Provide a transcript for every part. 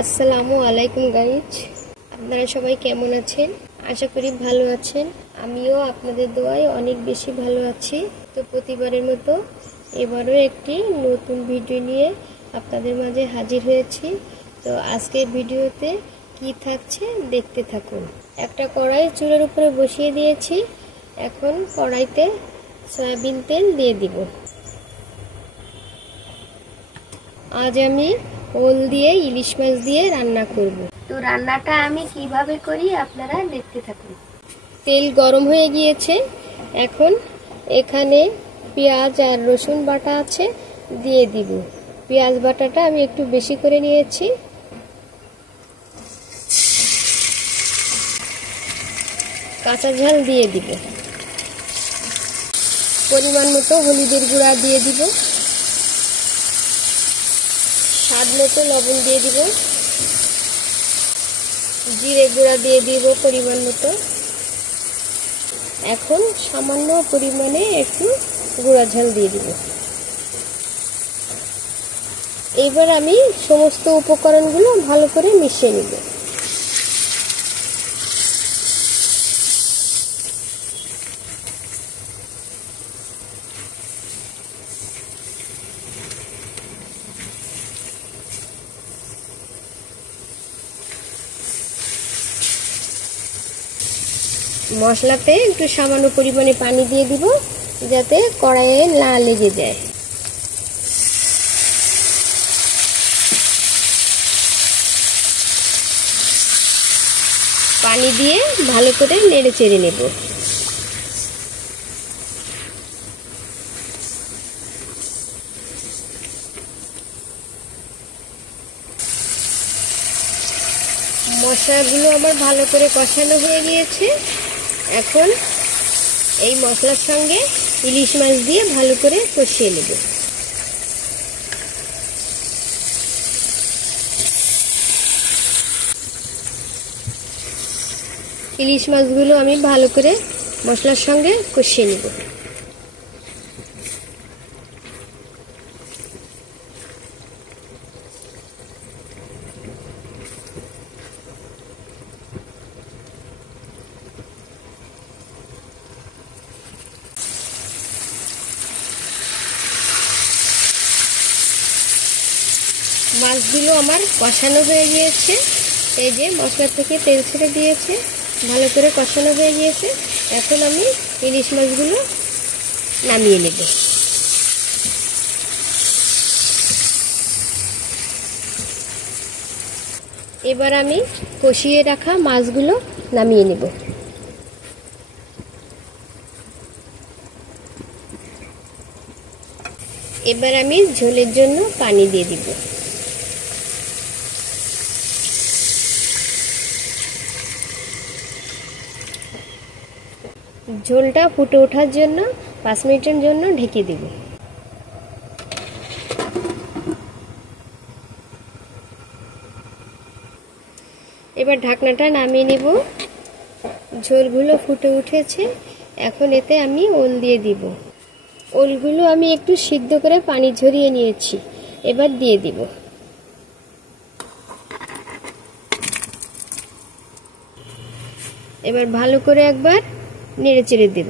আসসালামু আলাইকুম গাইজ, আপনারা সবাই কেমন আছেন? আশা করি ভালো আছেন। আমিও আপনাদের দোয়ায় অনেক বেশি ভালো আছি। তো প্রতিবারের মতো এবারও একটি নতুন ভিডিও নিয়ে আপনাদের মাঝে হাজির হয়েছি। তো আজকের ভিডিওতে কি থাকছে দেখতে থাকুন। একটা কড়াই চুলার উপরে বসিয়ে দিয়েছি। এখন কড়াইতে সয়াবিন তেল দিয়ে দিব। আজ আমি ওল দিয়ে ইলিশ মাছ দিয়ে রান্না করব। তো রান্নাটা আমি কিভাবে করি আপনারা দেখতে থাকুন। তেল গরম হয়ে গিয়েছে। এখন এখানে পেঁয়াজ আর রসুন বাটা আছে, দিয়ে দিব। পেঁয়াজ বাটাটা আমি একটু বেশি করে নিয়েছি। কাঁচা ঝাল দিয়ে দিব। পরিমাণ মতো হলুদের গুঁড়া দিয়ে দিব। স্বাদ মতো লবণ দিয়ে দিব। জিরে গুঁড়া দিয়ে দিব পরিমাণ মতো। এখন সামান্য পরিমাণে একটু গুঁড়া ঝাল দিয়ে দিব। এইবার আমি সমস্ত উপকরণগুলো ভালো করে মিশিয়ে নিব। মশলাতে একটু সামান্য পরিমাণে পানি দিয়ে দিব, যাতে কড়াইয়ে না লেগে যায়। পানি দিয়ে ভালো করে নেড়ে চেড়ে নেব। মশলাগুলো আমার ভালো করে কষানো হয়ে গিয়েছে। এখন এই মশলার সঙ্গে ইলিশ মাছ দিয়ে ভালো করে কষিয়ে নেব। ইলিশ মাছগুলো আমি ভালো করে মশলার সঙ্গে কষিয়ে নেব। মাছগুলো আমার কষানো হয়ে গিয়েছে। এই যে মশলা থেকে তেল ছেড়ে দিয়েছে, ভালো করে কষানো হয়ে গিয়েছে। এখন আমি ইলিশ মাছগুলো নামিয়ে নেব। এবার আমি কষিয়ে রাখা মাছগুলো নামিয়ে নেব। এবার আমি ঝোলের জন্য পানি দিয়ে দিব। ঝোলটা ফুটে ওঠার জন্য 5 মিনিটের জন্য ঢেকে দিব। এবার ঢাকনাটা নামিয়ে নেব। ঝোলগুলো ফুটে উঠেছে। এখন এতে আমি ওল দিয়ে দিব। ওলগুলো আমি একটু সিদ্ধ করে পানি ঝরিয়ে নিয়েছি, এবার দিয়ে দিব। এবার ভালো করে একবার নেড়ে চেড়ে দেব।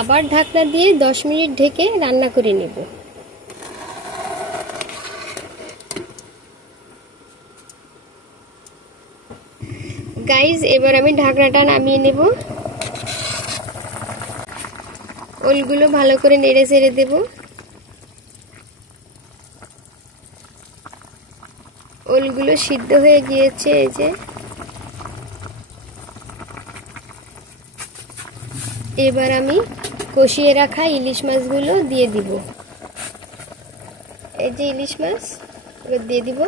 আবার ঢাকনা দিয়ে 10 মিনিট ঢেকে রান্না করে নেব। গাইজ, এবার আমি ঢাকনাটা নামিয়ে নেব। ওলগুলো ভালো করে নেড়ে চেড়ে দেব। ওলগুলো সিদ্ধ হয়ে গিয়েছে। এই যে এবার আমি কষিয়ে রাখা ইলিশ মাছগুলো দিয়ে দিব। এই যে ইলিশ মাছ, এবার দিয়ে দিব।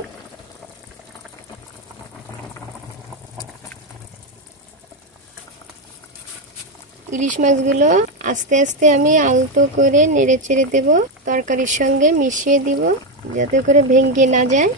ইলিশ মাছগুলো আস্তে আস্তে আমি আলতো করে নেড়ে চেড়ে দেব। তরকারির সঙ্গে মিশিয়ে দিব, যাতে করে ভেঙে না যায়।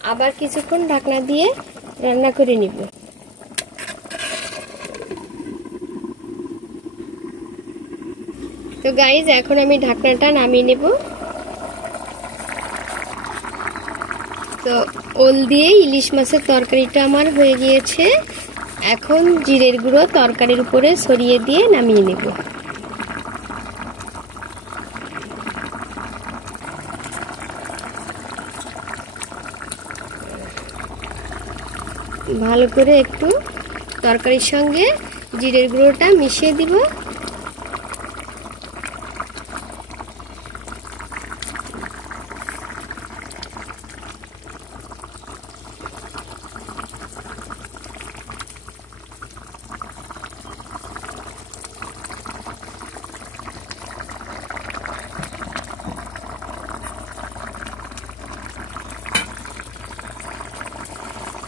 আবার কিছুক্ষণ ঢাকনা দিয়ে রান্না করে নিব। তো গাইজ এখন আমি ঢাকনাটা নামিয়ে নেব। তো ওল দিয়ে ইলিশ মাছের তরকারিটা আমার হয়ে গিয়েছে। এখন জিরের গুঁড়ো তরকারির উপরে ছড়িয়ে দিয়ে নামিয়ে নেব। ভালো করে একটু তরকারির সঙ্গে জিরের গুঁড়োটা মিশিয়ে দিব।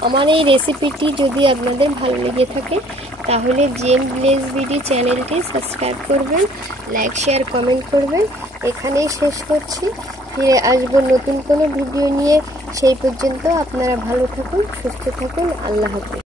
আমার এই রেসিপিটি যদি আপনাদের ভালো লেগে থাকে তাহলে জেম ভিলেজ বিডি চ্যানেলটি সাবস্ক্রাইব করবেন, লাইক শেয়ার কমেন্ট করবেন। এখানেই শেষ করছি, ফিরে আসবো নতুন কোনো ভিডিও নিয়ে। সেই পর্যন্ত আপনারা ভালো থাকুন, সুস্থ থাকুন। আল্লাহ হাফেজ।